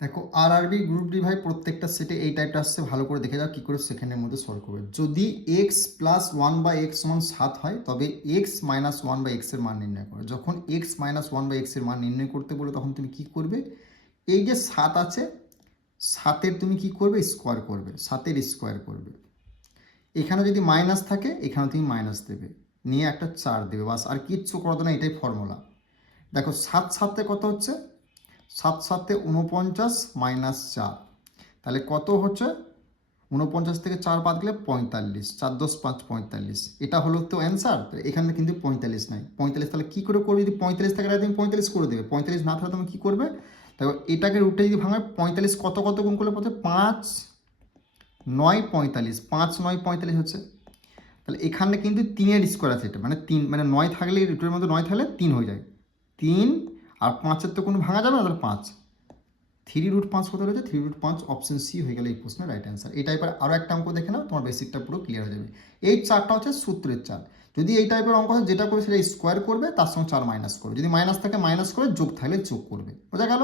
দেখো RRB group D ভাই প্রত্যেকটা সেটে এই টাইপটা আসছে, ভালো করে দেখে যাও কী করে সেকেন্ডের মধ্যে সলভ করবে। যদি x plus one by x সমান 7 হয় তবে এক্স মাইনাস ওয়ান বাই এক্সের মান নির্ণয় করো। যখন এক্স মাইনাস ওয়ান বাই এক্সের মান নির্ণয় করতে বলো তখন তুমি কি করবে, এই যে 7 আছে 7-এর তুমি কি করবে, স্কোয়ার করবে, 7-এর স্কোয়ার করবে। এখানে যদি মাইনাস থাকে এখানে তুমি মাইনাস দেবে, নিয়ে একটা 4 দেবে, বাস আর কিচ্ছু করতো না, এটাই ফর্মুলা। দেখো 7 কত হচ্ছে, 7 49 মাইনাস 4, তাহলে কত হচ্ছে 49 থেকে 4 বাদ গেলে 45, 4 10 5 45, এটা হলো তো অ্যান্সার। এখানে কিন্তু 45 নাই, 45 তাহলে কী করে করবে, যদি 45 থাকে তুমি 45 করে দেবে, 45 না থাকলে তুমি কী করবে, দেখো এটাকে রুটে যদি ভাঙে 45 কত কত গুণ করলে পড়ছে 5 9 45, 5 9 45 হচ্ছে। তাহলে এখানে কিন্তু 3-এর স্কোয়ার আছে, এটা মানে 3 মানে 9 থাকলে রুটের মধ্যে 9 থাকলে 3 হয়ে যায়, 3 আর 5-এর তো কোনো ভাঙা যাবে না, তাহলে 5, 3√5 কত রয়েছে, 3√5, অপশন সি হয়ে গেল এই প্রশ্নের রাইট অ্যান্সার। এই টাইপের আরও একটা অঙ্ক দেখে নাও, তোমার বেসিকটা পুরো ক্লিয়ার হয়ে যাবে। এই চারটা হচ্ছে সূত্রের চার। যদি এই টাইপের অঙ্ক হয় যেটা করবে সেটা স্কোয়ার করবে, তার সঙ্গে 4 মাইনাস করবে, যদি মাইনাস থাকে মাইনাস করে, যোগ থাকলে যোগ করবে, বোঝা গেল।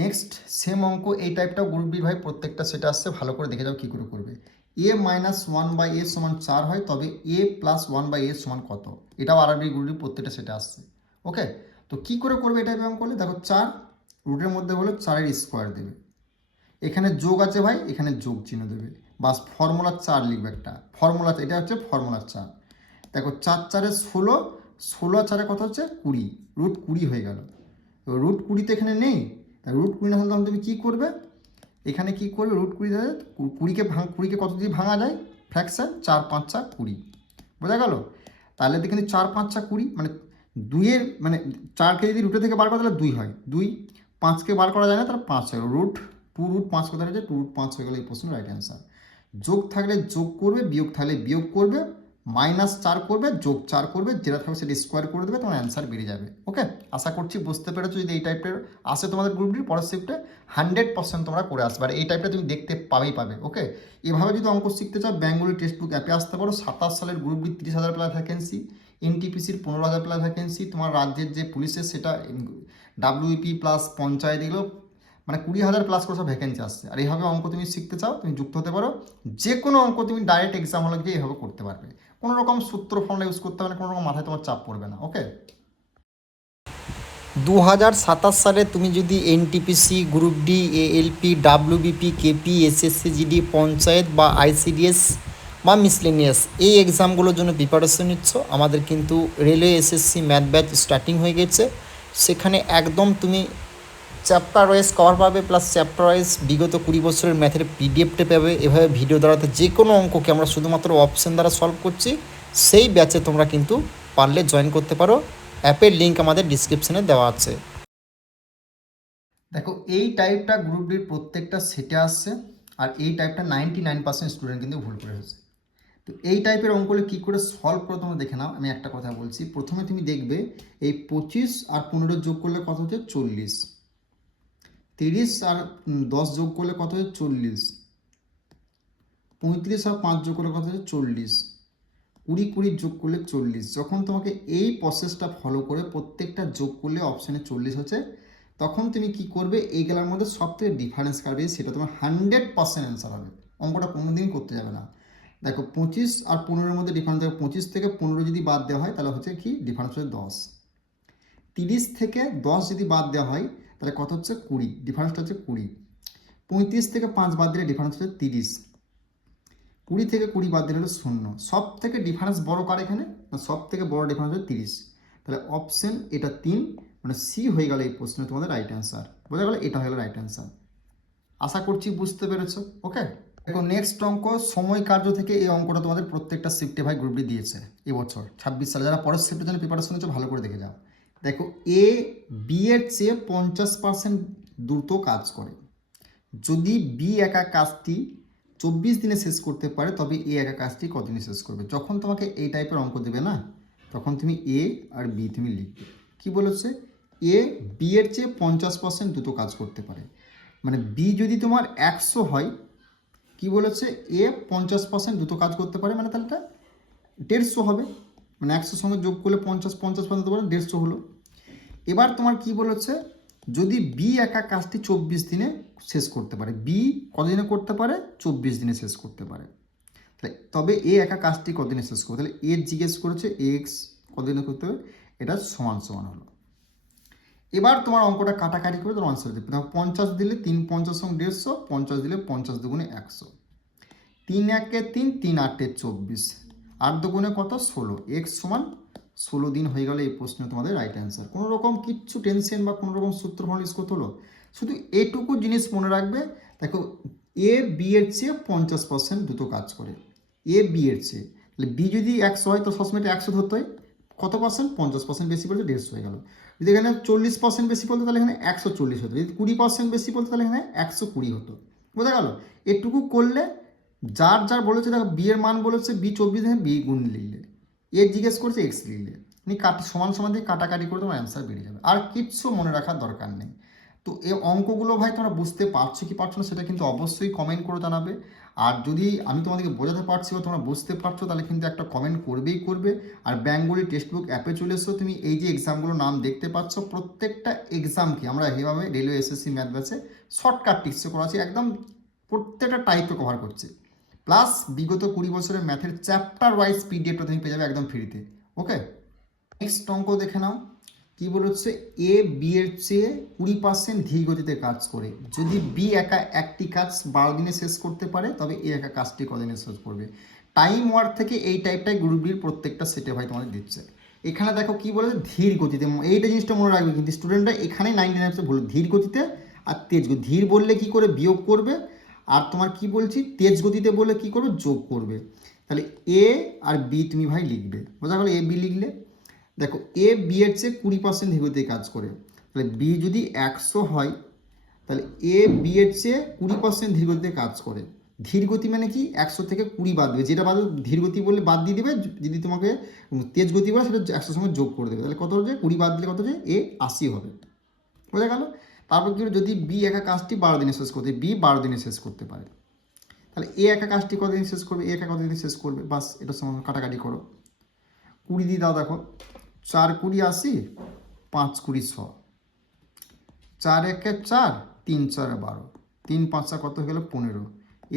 নেক্সট সেম অঙ্ক এই টাইপটা গ্রুপ বি ভাই প্রত্যেকটা সেটা আসছে, ভালো করে দেখে যাও কী করে করবে। এ মাইনাস ওয়ান বাই এ সমান 4 হয় তবে এ প্লাস ওয়ান বাই এ সমান কত, এটাও আরআরবি গ্রুপ বি প্রত্যেকটা সেটা আসছে। ওকে, তো কী করে করবে এই টাইপের অঙ্ক করলে, দেখো 4 রুটের মধ্যে হলো 4-এর স্কোয়ার দেবে, এখানে যোগ আছে ভাই, এখানে যোগ চিহ্ন দেবে, বাস ফর্মুলা 4 লিখবে একটা ফর্মুলা, এটা হচ্ছে ফর্মুলা 4। দেখো 4 4-এ 16, 16 আর 4-এ কত হচ্ছে 20, রুট 20 হয়ে গেল। রুট 20 তো এখানে নেই, তাই রুট 20 না হলে তখন তুমি কী করবে, এখানে কী করবে, রুট 20 ধরে 20কে কত দিয়ে ভাঙা যায়, ফ্র্যাকশন 4 5 4 20, বোঝা গেল। তাহলে তো কিন্তু 4 5 4 20 মানে 2-এর মানে 4কে যদি রুটে থেকে বার করা তাহলে 2 হয়, 2 5কে বার করা যায় না, তাহলে 5 হয়, রুট 2√5 কোথায় হয়েছে, 2√5 হয়ে গেল এই প্রশ্নের রাইট অ্যান্সার। যোগ থাকলে যোগ করবে, বিয়োগ থাকলে বিয়োগ করবে, -4 করবে, যোগ 4 করবে, যেটা থাকবে সেটা স্কোয়ার করে দেবে, তোমার অ্যান্সার বেরিয়ে যাবে। ওকে, আশা করছি বুঝতে পেরেছো। যদি এই টাইপের আসে তোমাদের গ্রুপটির পরের শিফটে 100% তোমরা করে আসবে, আর এই টাইপটা তুমি দেখতে পাবে। ওকে, এভাবে যদি অঙ্ক শিখতে চাও বেঙ্গলি টেক্সট বুক অ্যাপে আসতে পারো। 27 সালের গ্রুপ ডি 30,000 প্লাস ভ্যাকেন্সি, এনটিপিসির 15,000 প্লাস ভ্যাকেন্সি, তোমার রাজ্যের যে পুলিশের সেটা ডাব্লিউপি প্লাস পঞ্চায়েত, এগুলো মানে 20,000 প্লাস করে সব ভ্যাকেন্সি আসছে। আর এইভাবে অঙ্ক তুমি শিখতে চাও, তুমি যুক্ত হতে পারো। যে কোনো অঙ্ক তুমি ডাইরেক্ট এক্সাম হলে গিয়ে এইভাবে করতে পারবে, কোনো রকম সূত্র ফর্মুলা ইউজ করতে হবে না, কোনো রকম মাথায় তোমার চাপ পড়বে না। ওকে, 2027 সালে তুমি যদি NTPC, group D, ALP, WBP, KP, SSC GD, panchayat বা আইসিডিএস বা মিসলেনিয়াস এই এক্সামগুলোর জন্য প্রিপারেশন নিচ্ছ, আমাদের কিন্তু railway SSC math batch starting হয়ে গেছে। সেখানে একদম তুমি চ্যাপ্টার ওয়াইজ কভার পাবে, প্লাস চ্যাপ্টার ওয়াইজ বিগত 20 বছরের ম্যাথের পিডিএফটা পাবে। এভাবে ভিডিও দ্বারাতে যে কোনো অঙ্ককে আমরা শুধুমাত্র অপশন দ্বারা সলভ করছি। সেই ব্যাচে তোমরা কিন্তু পারলে জয়েন করতে পারো, অ্যাপের লিঙ্ক আমাদের ডিসক্রিপশনে দেওয়া আছে। দেখো এই টাইপটা গ্রুপ ডির প্রত্যেকটা সেটে আসছে, আর এই টাইপটা 99% স্টুডেন্ট কিন্তু ভুল করে হয়েছে। তো এই টাইপের অঙ্কগুলো কী করে সলভ করে তোমরা দেখে নাও। আমি একটা কথা বলছি, প্রথমে তুমি দেখবে এই 25 আর 15 যোগ করলে কত হচ্ছে 40, 30 আর 10 যোগ করলে কত হচ্ছে 40, 35 আর 5 যোগ করলে কত হচ্ছে 40, 20 20 যোগ করলে 40। যখন তোমাকে এই প্রসেসটা ফলো করে প্রত্যেকটা যোগ করলে অপশানে 40 হচ্ছে, তখন তুমি কি করবে, এইগুলোর মধ্যে সবথেকে ডিফারেন্স কাটবে, সেটা তোমার 100% অ্যান্সার হবে। অঙ্কটা কোনোদিন করতে যাবে না। দেখো 25 আর 15-এর মধ্যে ডিফারেন্স, দেখো 25 থেকে 15 যদি বাদ দেওয়া হয় তাহলে হচ্ছে কি ডিফারেন্স হচ্ছে 10, 30 থেকে 10 যদি বাদ দেওয়া হয় তাহলে কত হচ্ছে 20, ডিফারেন্সটা হচ্ছে 20, 35 থেকে 5 বাদ দিলে ডিফারেন্স হচ্ছে 30, 20 থেকে 20 বাদ দিলে হলো 0। সব থেকে ডিফারেন্স বড় কার এখানে, সব থেকে বড় ডিফারেন্স হচ্ছে 30। তাহলে অপশন এটা 3, মানে সি হয়ে গেল এই প্রশ্নে তোমাদের রাইট অ্যান্সার। বোঝা গেল, এটা হয়ে গেল রাইট অ্যান্সার। আশা করছি বুঝতে পেরেছো। ওকে, দেখো নেক্সট অঙ্ক সময় কার্য থেকে। এই অঙ্কটা তোমাদের প্রত্যেকটা শিফটে ভাই গ্রুপ ডি দিয়েছে এবছর 26 সালে। যারা পরের শিফটের জন্য প্রিপারেশন নিচ্ছ ভালো করে দেখে যাও। দেখো এ বি এর চেয়ে 50% দ্রুত কাজ করে। যদি বি একা কাজটি 24 দিনে শেষ করতে পারে তবে এ একা কাজটি কতদিনে শেষ করবে। যখন তোমাকে এই টাইপের অঙ্ক দেবে না, তখন তুমি এ আর বি তুমি লিখবে। কি বলেছে, এ বি এর চেয়ে 50% দ্রুত কাজ করতে পারে, মানে বি যদি তোমার 100 হয়, কি বলেছে এ 50% দ্রুত কাজ করতে পারে, মানে তাহলে এটা 150 হবে, মানে 100 সঙ্গে যোগ করলে 50 50 দিতে পারে 150 হলো। এবার তোমার কি বলেছে, যদি বি একা কাজটি 24 দিনে শেষ করতে পারে, বি কতদিনে করতে পারে, 24 দিনে শেষ করতে পারে, তাহলে তবে এ একা কাজটি কতদিনে শেষ করবে, তাহলে এ জিজ্ঞেস করেছে এক্স কতদিনে করতে হবে, এটা সমান সমান হলো। এবার তোমার অঙ্কটা কাটাকাটি করে তোমার আনসার দেবে। 50 দিলে 3 50 সঙ্গে 150, 50 দিলে 50 দুগুণে 100, 3 একে 3, 3 8 24, 8 দুগুণে কত 16, এক্স সমান 16 দিন হয়ে গেলে এই প্রশ্নে তোমাদের রাইট অ্যান্সার। কোনো রকম কিচ্ছু টেনশন বা কোনো রকম সূত্র ফল ইউজ করতে হলো, শুধু এটুকু জিনিস মনে রাখবে। দেখো এ বি এর চেয়ে 50% দ্রুত কাজ করে, এ বি এর চেয়ে, তাহলে বি যদি 100 হয় তো সবসময় 100 ধরতে হয়, কত পার্সেন্ট, 50% বেশি বলতে 150 হয়ে গেল। যদি এখানে 40% বেশি বলতো তাহলে এখানে 140 হতো, যদি 20% বেশি বলতো তাহলে এখানে 120 হতো। বোঝা গেল? এটুকু করলে যার যার বলেছে, দেখো বি এর মান বলেছে বি 24 দিনে, বি গুণ লিখলে, এ জিজ্ঞেস করছে এক্স লিখলে, সমান সমান দিয়ে কাটাকাটি করে তোমার অ্যান্সার বেরিয়ে যাবে, আর কিচ্ছু মনে রাখার দরকার নেই। তো এই অঙ্কগুলো ভাই তোমরা বুঝতে পারছো কি পারছো না সেটা কিন্তু অবশ্যই কমেন্ট করে জানাবে। আর যদি আমি তোমাদেরকে বোঝাতে পারছি বা তোমরা বুঝতে পারছো তাহলে কিন্তু একটা কমেন্ট করবেই করবে। আর বেঙ্গলি টেক্সট বুক অ্যাপে চলে এসো, তুমি এই যে এক্সামগুলোর নাম দেখতে পাচ্ছ, প্রত্যেকটা এক্সামকে আমরা এভাবে রেলওয়ে এসএসসি ম্যাথ ব্যাচে শর্টকাট টিক্সে করাচ্ছি, একদম প্রত্যেকটা টাইপে কভার করছে। প্লাস বিগত 20 বছরের ম্যাথের চ্যাপ্টার ওয়াইজ পিডিএফটা তুমি পেয়ে যাবে একদম ফ্রিতে। ওকে, নেক্সট অঙ্ক দেখে নাও। কি বলেছে, এ বি এর চেয়ে 20% ধীর গতিতে কাজ করে, যদি বি একা একটি কাজ 12 দিনে শেষ করতে পারে তবে এ একা কাজটি কদিনে শেষ করবে। টাইম ওয়ার্ক থেকে এই টাইপটাই গ্রুপ বির প্রত্যেকটা সেটে ভাই তোমাদের দিচ্ছে। এখানে দেখো কি বলেছে, ধীর গতিতে, এইটা জিনিসটা মনে রাখবে কিন্তু স্টুডেন্টরা এখানে 99% ভুল, ধীর গতিতে আর তেজ গতি। ধীর বললে কি করে বিয়োগ করবে, আর তোমার কি বলছি তেজ গতিতে বললে কি করবে যোগ করবে। তাহলে এ আর বি তুমি ভাই লিখবে, বোঝা গেল, এ বি লিখলে। দেখো এ বি এর চেয়ে 20% ধীরগতিতে কাজ করে, তাহলে বি যদি 100 হয় তাহলে এ বি এর চেয়ে 20% ধীরগতিতে কাজ করে। ধীরগতি মানে কি, 100 থেকে 20 বাদ দেবে, যেটা বাদ ধীরগতি বললে বাদ দিয়ে দেবে, যদি তোমাকে তেজ গতি বলে সেটা 100 সঙ্গে যোগ করে দেবে, তাহলে কত হচ্ছে 20 বাদ দিলে কত হচ্ছে এ 80 হবে। বোঝা গেল? তারপর কি, যদি বি একা কাজটি 12 দিনে শেষ করতে, বি 12 দিনে শেষ করতে পারে, তাহলে এ একা কাজটি কতদিন শেষ করবে, এ একা কতদিন শেষ করবে, বাস এটা সমান কাটাকাটি করো। 20 দিয়ে দাও, দেখো 4 20 80, 5 20 100, 4 একে 4, 3 4 12, 3 5 কত হয়ে গেল 15,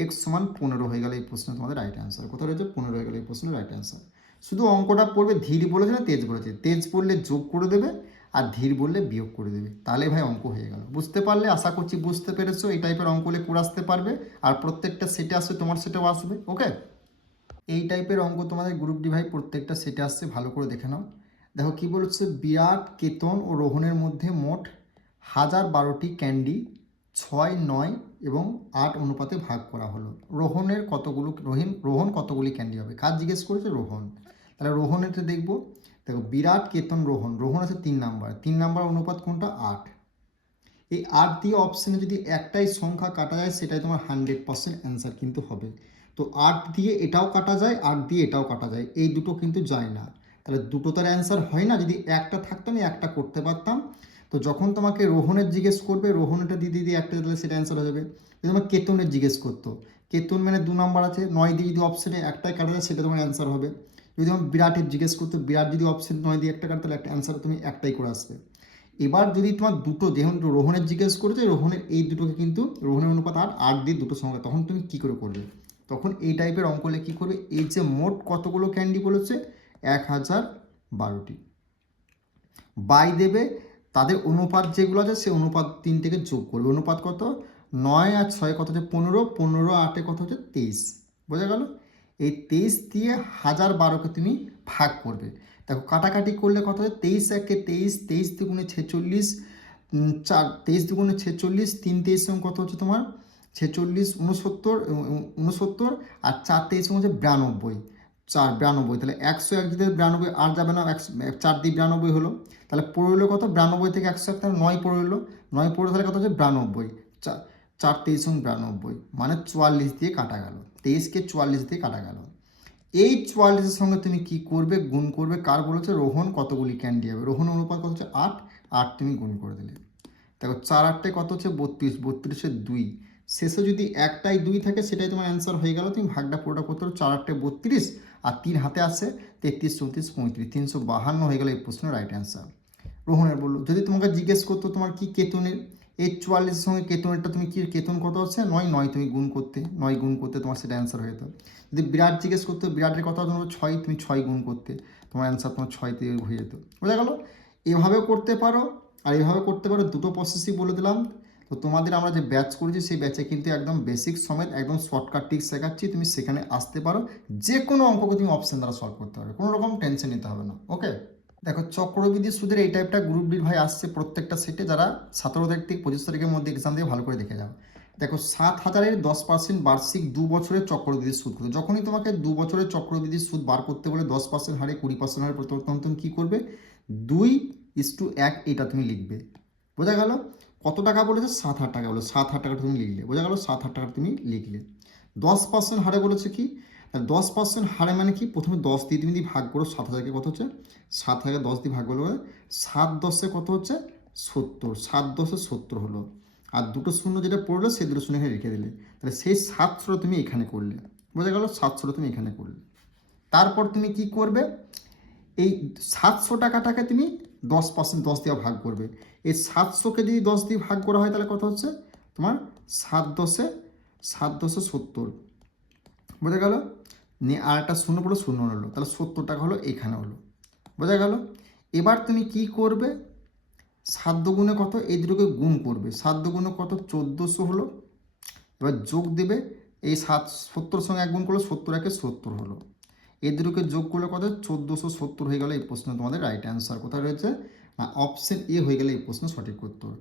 এক্স সমান 15 হয়ে গেল এই প্রশ্নে তোমাদের রাইট অ্যান্সার। কোথায় রয়েছে 15 হয়ে গেল এই প্রশ্নের রাইট অ্যান্সার। শুধু অঙ্কটা পড়বে, ধীর বলেছে না তেজ বলেছে, তেজ পড়লে যোগ করে দেবে আর ধীর বললে বিয়োগ করে দেবে, তাহলে ভাই অঙ্ক হয়ে গেল। বুঝতে পারলে, আশা করছি বুঝতে পেরেছো। এই টাইপের অঙ্ক হলে করে আসতে পারবে, আর প্রত্যেকটা সেটে আসবে, তোমার সেটেও আসবে। ওকে, এই টাইপের অঙ্ক তোমাদের গ্রুপ ডি ভাই প্রত্যেকটা সেটে আসছে, ভালো করে দেখে নাও। দেখো কি বলছে, বিরাট, কেতন ও রোহনের মধ্যে মোট 1012টি ক্যান্ডি 6, 9 এবং 8 অনুপাতে ভাগ করা হলো। রোহনের কতগুলো, রোহন কতগুলি ক্যান্ডি হবে, কাজ জিজ্ঞেস করেছে রোহন। তাহলে রোহনেতে দেখবো, দেখো বিরাট, কেতন, রোহন, রোহন আছে 3 নাম্বার, 3 নাম্বার অনুপাত কোনটা 8। এই 8 দিয়ে অপশানে যদি একটাই সংখ্যা কাটা যায় সেটাই তোমার 100% অ্যান্সার কিন্তু হবে। তো 8 দিয়ে এটাও কাটা যায়, 8 দিয়ে এটাও কাটা যায়, এই দুটো কিন্তু যায় না, তাহলে দুটো তার অ্যান্সার হয় না। যদি একটা থাকতো আমি একটা করতে পারতাম। তো যখন তোমাকে রোহনের জিজ্ঞেস করবে, রোহনটা দিয়ে একটা দিলে সেটা অ্যান্সার হয়ে যাবে। যদি তোমার কেতনের জিজ্ঞেস করতো, কেতন মানে 2 নাম্বার আছে, 9 দিয়ে যদি অপশানে একটাই কাটা যায় সেটা তোমার অ্যান্সার হবে। যদি তোমার বিরাটের জিজ্ঞেস করতো, বিরাট যদি অপশান 9 দিয়ে একটা কাটতে তাহলে একটা অ্যান্সার তুমি একটাই করে আসবে। এবার যদি তোমার দুটো, যেহেতু রোহনের জিজ্ঞেস করেছে, রোহনের এই দুটোকে কিন্তু রোহনের অনুপাত 8, 8 দিয়ে দুটো সংখ্যা, তখন তুমি কী করে করবে, তখন এই টাইপের অঙ্ক হলে কী করবে, এই যে মোট কতগুলো ক্যান্ডি বলেছে 1012টি, বাই দেবে তাদের অনুপাত যেগুলো আছে সেই অনুপাত 3 থেকে যোগ করবে। অনুপাত কত, 9 আর 6 কত হচ্ছে 15, 15 8 কত হচ্ছে 23। বোঝা গেল? এই 23 দিয়ে 1012কে তুমি ভাগ করবে। দেখো কাটাকাটি করলে কত হয়, 23 একে 23, 23 দুগুণে 46, 4 23 দুগুণে 46, 3 23 সঙ্গে কত হচ্ছে তোমার 46, 69, আর 4 23 হচ্ছে 92, 4 92, তাহলে 101 যদি 92 আর যাবে না, 4 দিয়ে 92 হলো, তাহলে পড়ে হলো কত, 92 থেকে 101 তাহলে 9 পড়ে হলো, 9 পড়ে তাহলে কত হচ্ছে 92, 4 23 92, মানে 44 দিয়ে কাটা গেল, 23কে 44 দিয়ে কাটা গেল। এই 44-এর সঙ্গে তুমি কি করবে, গুণ করবে, কার বলেছে, রোহন কতগুলি ক্যান্ডি হবে, রোহন অনুপাত কত হচ্ছে 8, 8 তুমি গুণ করে দিলে। দেখো 4 8 কত হচ্ছে 32, 32-এ 2, শেষে যদি একটাই 2 থাকে সেটাই তোমার অ্যান্সার হয়ে গেল। তুমি ভাগটা পুরোটা করতে পারো, 4 8 32 আর 3 হাতে আসছে 33 34 35, 352 হয়ে গেল এই প্রশ্নের রাইট অ্যান্সার। রোহনের বললো। যদি তোমাকে জিজ্ঞেস করতো তোমার কি কেতনের, এই 44-এর সঙ্গে কেতনেরটা তুমি কি কেতন কত হচ্ছে, 9 তুমি গুণ করতে, 9 গুণ করতে তোমার সেটা অ্যান্সার হয়ে যেত। যদি বিরাট জিজ্ঞেস করতো বিরাটের কথা তোমার 6, তুমি 6 গুণ করতে তোমার অ্যান্সার তোমার 6তে হয়ে যেত। বোঝা গেল? এভাবেও করতে পারো আর এভাবে করতে পারো, দুটো প্রসেসই বলে দিলাম। তো তোমাদের আমরা যে ব্যাচ করেছি সেই ব্যাচে কিন্তু একদম বেসিক সমেত একদম শর্টকাট টিক্স শেখাচ্ছি, তুমি সেখানে আসতে পারো, যে কোনো অঙ্ককে তুমি অপশন দ্বারা সলভ করতে পারবে, কোনো রকম টেনশন নিতে হবে না। ওকে, দেখো চক্রবৃদ্ধি সুদের এই টাইপটা গ্রুপ ডির ভাই আসছে প্রত্যেকটা সেটে, যারা 17 তারিখ থেকে 25 তারিখের মধ্যে এক্সাম দিয়ে ভালো করে দেখে যাও। দেখো 7,000-এর 10% বার্ষিক 2 বছরের চক্রবৃদ্ধির সুদ করতে, যখনই তোমাকে 2 বছরের চক্রবৃদ্ধির সুদ বার করতে বলে 10% হারে 20% হারে প্রত্যেক তুমি কী করবে, 2:1 এটা তুমি লিখবে। বোঝা গেল? কত টাকা বলেছে? 7,000 টাকা বলে 7,000 টাকা তুমি লিখলে। বোঝা গেল? 7,000 টাকা তুমি লিখলে। 10% হারে বলেছে কি, 10% হারে মানে কি, প্রথমে 10 দিয়ে তুমি ভাগ করো, 7,000-কে কত হচ্ছে, 7,000-কে 10 দিয়ে ভাগ করলে 7×10 কত হচ্ছে, 70, 7×10 70 হলো। আর দুটো শূন্য যেটা পড়লো সেই দুটো শূন্য এখানে রেখে দিলে, তাহলে সেই 700 তুমি এখানে করলে। বোঝা গেল? 700 তুমি এখানে করলে। তারপর তুমি কি করবে, এই 700 টাকাটাকে তুমি 10% 10 দিয়ে ভাগ করবে। এই 700-কে যদি 10 দিয়ে ভাগ করা হয় তাহলে কত হচ্ছে তোমার, 7×10 70। বোঝা গেল? নিয়ে আর একটা শূন্য পড়লো, শূন্য হলো, তাহলে 70 টাকা হলো, এখানে হলো। বোঝা গেল? এবার তুমি কি করবে, 7 দুগুণে কত, এই দুটোকে গুণ করবে, 7 দুগুণে কত, 1400 হলো। এবার যোগ দেবে, এই 70 সঙ্গে 1 গুণ করলে 70 70 হলো। এই দুটোকে যোগ করলে কত, 1470 হয়ে গেল। এই প্রশ্ন তোমাদের রাইট অ্যান্সার কোথায় রয়েছে না, অপশন এ হয়ে গেলে এই প্রশ্ন সঠিক উত্তর।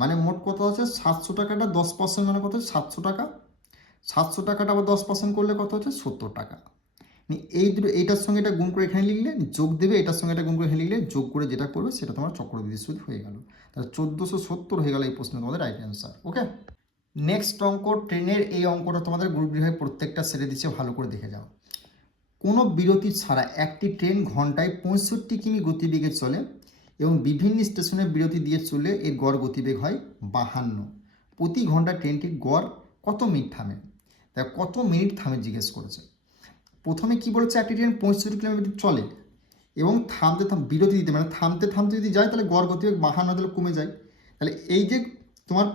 মানে মোট কত আছে, 700 টাকাটা 10% মানে কত, 700 টাকা। 700 টাকাটা আবার 10% করলে কত হচ্ছে, 70 টাকা। এই দুটো এইটার সঙ্গে এটা গুণ করে এখানে লিখলে, যোগ দেবে, এটার সঙ্গে এটা গুণ করে এখানে লিখলে, যোগ করে যেটা করবে সেটা তোমার চক্রবৃদ্ধি সুদ হয়ে গেল। তাহলে 1470 হয়ে গেল এই প্রশ্ন তোমাদের রাইট অ্যান্সার। ওকে, নেক্সট অঙ্ক, ট্রেনের এই অঙ্কটা তোমাদের গ্রুপ ডি ভাই প্রত্যেকটা সেরে দিচ্ছে, ভালো করে দেখে যাও। কোনো বিরতি ছাড়া একটি ট্রেন ঘন্টায় 65 কিমি গতিবেগে চলে এবং বিভিন্ন স্টেশনে বিরতি দিয়ে চলে এর গড় গতিবেগ হয় 52। প্রতি ঘন্টা ট্রেনটির গড় কত মিনিট থামে? দেখ কত মিনিট থামে জিজ্ঞেস করেছে। প্রথমে কি বলেছে, একটি ট্রেন 65 কিলোমিটার চলে এবং বিরতি দিতে মানে থামতে থামতে যদি যায় তাহলে গড় গতিবেগ 52 তাহলে কমে যায়। তাহলে এই যে তোমার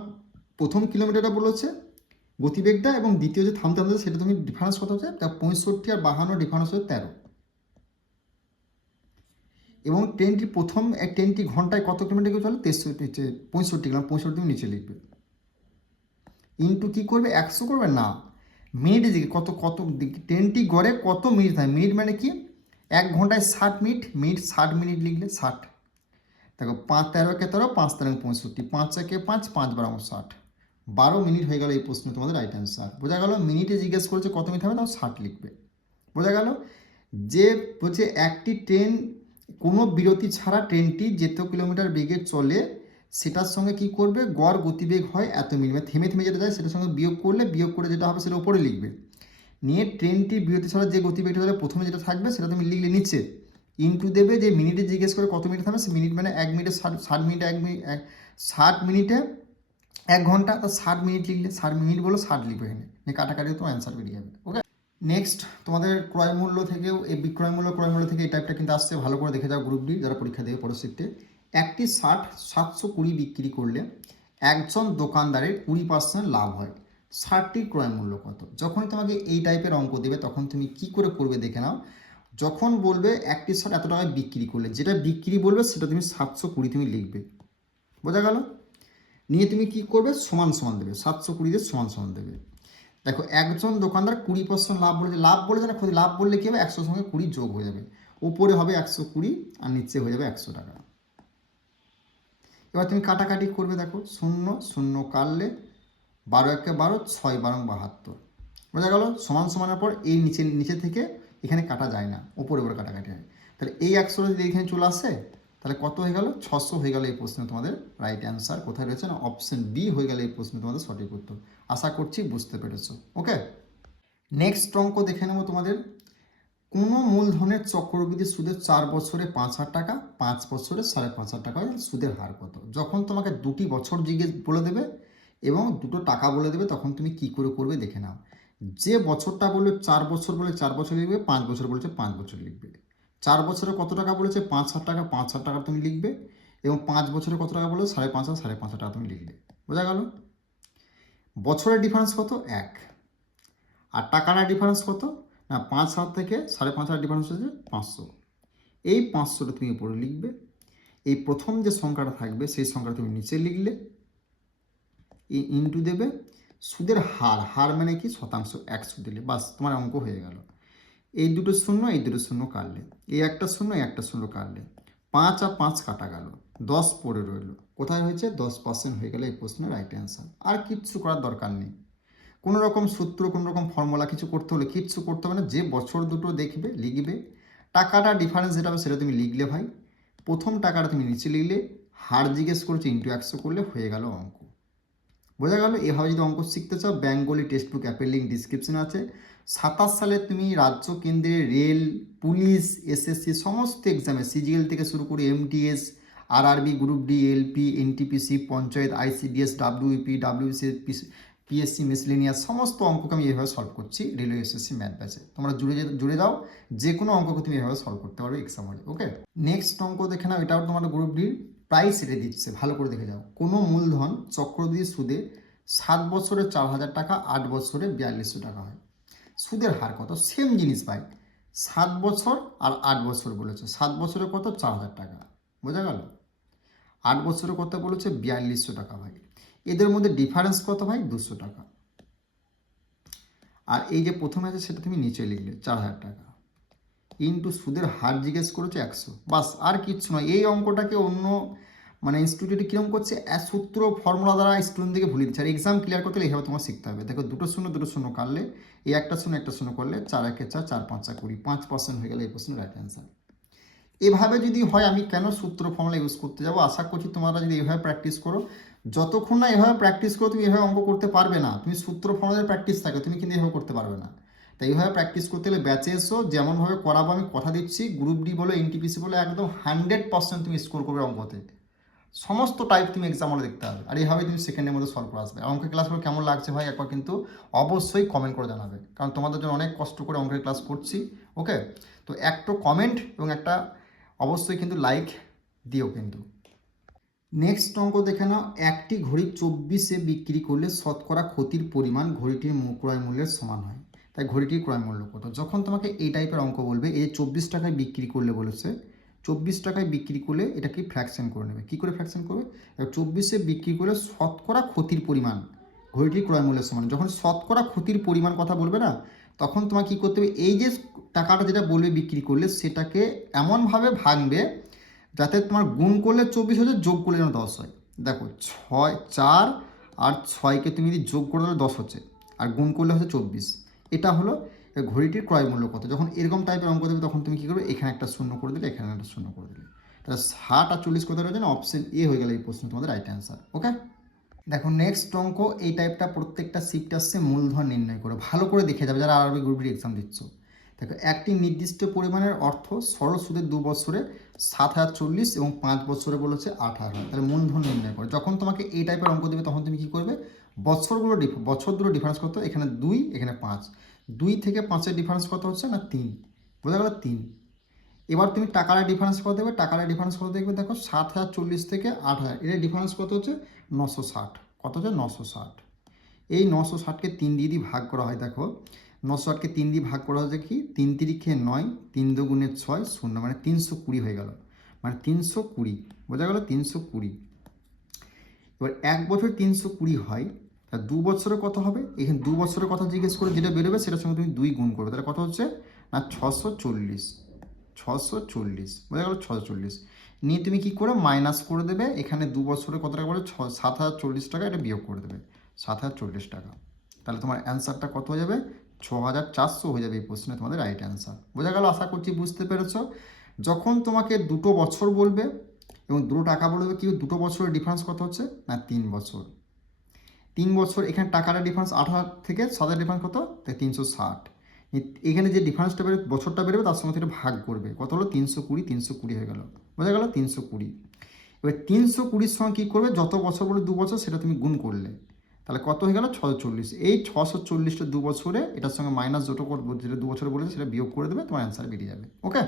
প্রথম কিলোমিটারটা বলেছে গতিবেগটা, এবং দ্বিতীয় যে থামতে থামতে সেটা তুমি ডিফারেন্স কত হচ্ছে, তা 65 আর 52 ডিফারেন্স হচ্ছে 13। এবং ট্রেনটি ঘন্টায় কত কিলোমিটার চলে, 65 কিলোমিটার, 65 তুমি নিচে লিখবে। ইন্টু কী করবে, 100 করবে না, মিনিটে দিকে কত ট্রেনটি গড়ে কত মিনিট থাকে, মিনিট মানে কি, 1 ঘন্টায় 60 মিনিট, মিনিট 60 মিনিট লিখলে 60। দেখো 5 13 13, 5 13 65, 5 1 5, 5 12 60, 12 মিনিট হয়ে গেল এই প্রশ্ন তোমাদের রাইট অ্যান্সার। বোঝা গেল? মিনিটে জিজ্ঞেস করেছে কত মিনিট হবে, তাও 60 লিখবে। বোঝা গেল? যে বলছে একটি ট্রেন কোনো বিরতি ছাড়া ট্রেনটি যেত কিলোমিটার বেগে চলে, সেটার সঙ্গে কি করবে, গড় গতিবেগ হয় এত মিনিট, মানে থেমে থেমে যেটা যায় সেটার সঙ্গে বিয়োগ করে যেটা হবে সেটা উপরে লিখবে। নিয়ে ট্রেনটি বিরতি ছাড়া যে গতিবেগটা তাহলে প্রথমে যেটা থাকবে সেটা তুমি লিখলে নিচে, ইনটু দেবে যে মিনিটে জিজ্ঞেস করে কত মিনিট থামে, সে মিনিট মানে 1 মিনিটে 60 মিনিটে 60 মিনিটে 1 ঘন্টা, তো 60 মিনিট লিখলে 60 মিনিট বলো 60 লিখবে, এখানে কাটাকাটি তোমার অ্যান্সার বেরিয়ে যাবে। ওকে, নেক্সট তোমাদের ক্রয় মূল্য থেকেও এই বিক্রয় মূল্য থেকে এই টাইপটা কিন্তু আসছে, ভালো করে দেখে যাও গ্রুপ ডি যারা পরীক্ষা দেবে পরের শিফটে। একটি শার্ট 720 বিক্রি করলে একজন দোকানদারের 20% লাভ হয়, শার্টটির ক্রয় মূল্য কত? যখনই তোমাকে এই টাইপের অঙ্ক দেবে তখন তুমি কি করে করবে দেখে নাও। যখন বলবে একটি শার্ট এত টাকায় বিক্রি করলে, যেটা বিক্রি বলবে সেটা তুমি 720 তুমি লিখবে। বোঝা গেল? নিয়ে তুমি কি করবে, সমান সমান দেবে, 720 দিয়ে সমান সমান দেবে। দেখো একজন দোকানদার 20% লাভ বলেছে, লাভ বলেছে না ক্ষতি, লাভ বললে কী হবে, 100 সঙ্গে 20 যোগ হয়ে যাবে, উপরে হবে 120 আর নিচে হয়ে যাবে 100 টাকা। এবার তুমি কাটাকাটি করবে, দেখো 0 0 কাটলে 12 1 12, 6 12 72। বোঝা গেল? সমান সমানের পর এই নিচে থেকে এখানে কাটা যায় না, উপরে কাটাকাটি হয়। তাহলে এই 100 যদি এখানে চলে আসে তাহলে কত হয়ে গেল, 600 হয়ে গেল এই প্রশ্নে তোমাদের রাইট অ্যান্সার। কোথায় রয়েছে না, অপশন বি হয়ে গেল এই প্রশ্নে তোমাদের সঠিক উত্তর। আশা করছি বুঝতে পেরেছো। ওকে, নেক্সট অঙ্ক দেখে নেবো তোমাদের। কোনো মূলধনের চক্রবৃদ্ধি সুদের 4 বছরে 5,000 টাকা, 5 বছরে 5,500 টাকা, সুদের হার কত? যখন তোমাকে 2টি বছর বলে দেবে এবং দুটো টাকা বলে দেবে তখন তুমি কি করে করবে দেখে নাও। যে বছরটা বলবে 4 বছর বলে 4 বছর লিখবে, 5 বছর বলেছে 5 বছর লিখবে। 4 বছরে কত টাকা বলেছে, 5,000 টাকা, 5,000 টাকা তুমি লিখবে। এবং 5 বছরে কত টাকা বললো 5,500 টাকা তুমি লিখলে। বোঝা গেল? বছরের ডিফারেন্স কত? 1। আর টাকাটা ডিফারেন্স কত? না 5,000 থেকে 5,500 ডিফারেন্স হচ্ছে 500। এই 500টা তুমি উপরে লিখবে, এই প্রথম যে সংখ্যাটা থাকবে সেই সংখ্যাটা তুমি নিচে লিখলে, এই ইন্টু দেবে সুদের হার, হার মানে কি শতাংশ, 100 দিলে বাস তোমার অঙ্ক হয়ে গেল। এই দুটো শূন্য এই দুটো শূন্য কাটলে, এই একটা শূন্য এই একটা শূন্য কাটলে, 5 আর 5 কাটা গেল, 10 পড়ে রইল। কোথায় হয়েছে? 10% হয়ে গেলে এই প্রশ্নের রাইট অ্যান্সার। আর কিচ্ছু করার দরকার নেই, কোনো রকম সূত্র কোনো রকম ফর্মুলা কিছু করতে হলে কিচ্ছু করতে হবে না। যে বছর দুটো দেখবে লিখবে, টাকাটা ডিফারেন্স যেটা হবে সেটা তুমি লিখলে ভাই, প্রথম টাকাটা তুমি নিচে লিখলে, হার জিজ্ঞেস করছে ইন্টু 100 করলে হয়ে গেল অঙ্ক। বোঝা গেল? এভাবে যদি অঙ্ক শিখতে চাও, বেঙ্গলি টেক্সট বুক অ্যাপের লিঙ্ক ডিসক্রিপশনে আছে। 27 সালে তুমি রাজ্য কেন্দ্রের রেল, পুলিশ, এসএসসি সমস্ত এক্সামে, সিজিএল থেকে শুরু করে MTS, RRB, group D, LP, NTPC, panchayat, ICDS, WP, WC, PSC miscellaneous সমস্ত অঙ্ককে আমি এভাবে সলভ করছি রেলওয়ে এসএসসি ম্যাথ ব্যাচে। তোমরা জুড়ে দাও, যে কোনো অঙ্ককে তুমি এভাবে সলভ করতে পারবে এক্সাম হলে। ওকে, নেক্সট অঙ্ক দেখে নাও। এটাও তোমার গ্রুপ ডির প্রাইস রেটে দিচ্ছে, ভালো করে দেখে যাও। কোনো মূলধন চক্রবৃদ্ধি সুদে 7 বছরে 4,000 টাকা, 8 বছরে 4200 টাকা হয়। সুদের হার কত? সেম জিনিস ভাই, 7 বছর আর 8 বছর বলেছে। 7 বছরে কত? 4,000 টাকা। বোঝা গেল? 8 বছরে কত বলেছে? 4200 টাকা ভাই। এদের মধ্যে ডিফারেন্স কত ভাই? 200 টাকা। আর এই যে প্রথমে আছে সেটা তুমি নিচে লিখলে 4,000 টাকা, ইন্টু সুদের হার জিজ্ঞেস করেছে 100। বাস, আর কিচ্ছু নয়। এই অঙ্কটাকে অন্য ইনস্টিটিউটে কীরকম করছে, সূত্র ফর্মুলা দ্বারা স্টুডেন্টদেরকে ভুলিয়ে দিচ্ছে। আর এক্সাম ক্লিয়ার করতে এইভাবে তোমার শিখতে হবে। দেখো, দুটো শূন্য কাটলে, এই একটা শূন্য করলে 4 একে 4, 4 5 20, 5% হয়ে গেলে এই প্রশ্নের রাইট অ্যান্সার। এভাবে যদি হয়, আমি কেন সূত্র ফর্মুলা ইউজ করতে যাবো? আশা করছি তোমরা যদি এভাবে প্র্যাকটিস করো, যতক্ষণ না এভাবে প্র্যাকটিস করো তুমি এভাবে অঙ্ক করতে পারবে না। তুমি সূত্র ফর্মুলার প্র্যাকটিস থাকে, তুমি কিন্তু এভাবে করতে পারবে না। তাই এইভাবে প্র্যাকটিস করতে হলে ব্যাচে এসো, যেমনভাবে করাবো আমি কথা দিচ্ছি, গ্রুপ ডি বলো, এনটিপিসি বলো, একদম 100% তুমি স্কোর করবে অঙ্কতে। সমস্ত টাইপ তুমি এক্সাম হলে দেখতে হবে। আর এইভাবে তুমি সেকেন্ডের মধ্যে সলভ করে আসবে। অঙ্কের ক্লাসগুলো কেমন লাগছে ভাই একবার কিন্তু অবশ্যই কমেন্ট করে জানাবে, কারণ তোমাদের জন্য অনেক কষ্ট করে অঙ্কের ক্লাস করছি। ওকে, তো একটা কমেন্ট এবং একটা অবশ্যই কিন্তু লাইক দিও কিন্তু। নেক্সট অঙ্ক দেখে নাও। একটি ঘড়ি 24-এ বিক্রি করলে শতকরা ক্ষতির পরিমাণ ঘড়িটির ক্রয় মূল্যের সমান হয়। তাই ঘড়িটির ক্রয় মূল্য কত? যখন তোমাকে এই টাইপের অঙ্ক বলবে, এই 24 টাকায় বিক্রি করলে বলেছে, 24 টাকায় বিক্রি করলে এটা কি ফ্র্যাকশন করে নেবে। কী করে ফ্র্যাকশন করবে? 24-এ বিক্রি করলে শতকরা ক্ষতির পরিমাণ ঘড়িটির ক্রয় মূল্যের সমান। যখন শতকরা ক্ষতির পরিমাণ কথা বলবে না, তখন তোমার কী করতে হবে, এই যে টাকাটা যেটা বলবে বিক্রি করলে, সেটাকে এমনভাবে ভাঙবে যাতে তোমার গুণ করলে 24 হচ্ছে, যোগ করলে যেন 10 হয়। দেখো, 4 আর 6কে তুমি যদি যোগ করে দিলে 10 হচ্ছে, আর গুণ করলে হচ্ছে 24। এটা হলো ঘড়িটির ক্রয় মূল্য কত। যখন এরকম টাইপের অঙ্ক দেবে তখন তুমি কী করবে, এখানে একটা শূন্য করে দিলে, এখানে একটা শূন্য করে দিলে, তাহলে 60 আর 40 কোথায় রয়েছে না, অপশন এ হয়ে গেল এই প্রশ্ন তোমাদের রাইট অ্যান্সার। ওকে, দেখো নেক্সট অঙ্ক। এই টাইপটা প্রত্যেকটা শিফট আসছে, মূলধন নির্ণয় করো, ভালো করে দেখে যাবে যারা আরবি গ্রুপ ডি এক্সাম দিচ্ছ। দেখো, একটি নির্দিষ্ট পরিমাণের অর্থ সরল সুদের 2 বছরে 7,040 এবং 5 বছরে বলেছে 18,000। তাহলে মূলধন নির্ণয় করো। যখন তোমাকে এই টাইপের অঙ্ক দেবে তখন তুমি কী করবে, বছর দুটো ডিফারেন্স কত? এখানে 2, এখানে 5। 2 থেকে 5-এর ডিফারেন্স কত হচ্ছে না 3। বোঝা গেল? 3। এবার তুমি টাকার ডিফারেন্স কত দেবে? টাকার ডিফারেন্স কত দেখবে? দেখো, 7,040 থেকে 8,000, এর ডিফারেন্স কত হচ্ছে? 960। কত হচ্ছে? 960। এই 960কে 3 দিয়ে ভাগ করা হয়। দেখো, 960কে 3 দিয়ে ভাগ করা হচ্ছে কি, 3 তিরিখে 9, 3 দুগুণে 6, 0, মানে 320 হয়ে গেল। মানে 320, বোঝা গেল? 320। এবার 1 বছর 320 হয়, তা 2 বছরে কত হবে? এখানে 2 বছরের কথা জিজ্ঞেস করে যেটা বেরোবে সেটার সঙ্গে তুমি 2 গুণ করবে, তাহলে কত হচ্ছে না 640। 640, বোঝা গেল? 640 নিয়ে তুমি কী করে মাইনাস করে দেবে, এখানে 2 বছরে কত টাকা বলে 7,040 টাকা, এটা বিয়োগ করে দেবে 7,040 টাকা। তাহলে তোমার অ্যান্সারটা কত হয়ে যাবে? 6,400 হয়ে যাবে এই প্রশ্নে তোমাদের রাইট অ্যান্সার। বোঝা গেল? আশা করছি বুঝতে পেরেছো। যখন তোমাকে 2 বছর বলবে এবং 2 টাকা বলবে, কি 2 বছরের ডিফারেন্স কত হচ্ছে না 3 বছর। 3 বছর, এখানে টাকাটা ডিফারেন্স 18 থেকে 7 ডিফারেন্স কত? তাই 360। এখানে যে ডিফারেন্সটা বেরোবে, বছরটা বেরোবে, তার সঙ্গে এটা ভাগ করবে, কত হলো? 320, 320 হয়ে গেল। বোঝা গেল? 320। এবার 320-র সঙ্গে কী করবে, যত বছর বলে 2 বছর সেটা তুমি গুণ করলে, তাহলে কত হয়ে গেল? 640। এই 640টা 2 বছরে এটার সঙ্গে মাইনাস যেটা 2 বছরে বলেছে সেটা বিয়োগ করে দেবে, তোমার অ্যান্সার বেরিয়ে যাবে। ওকে।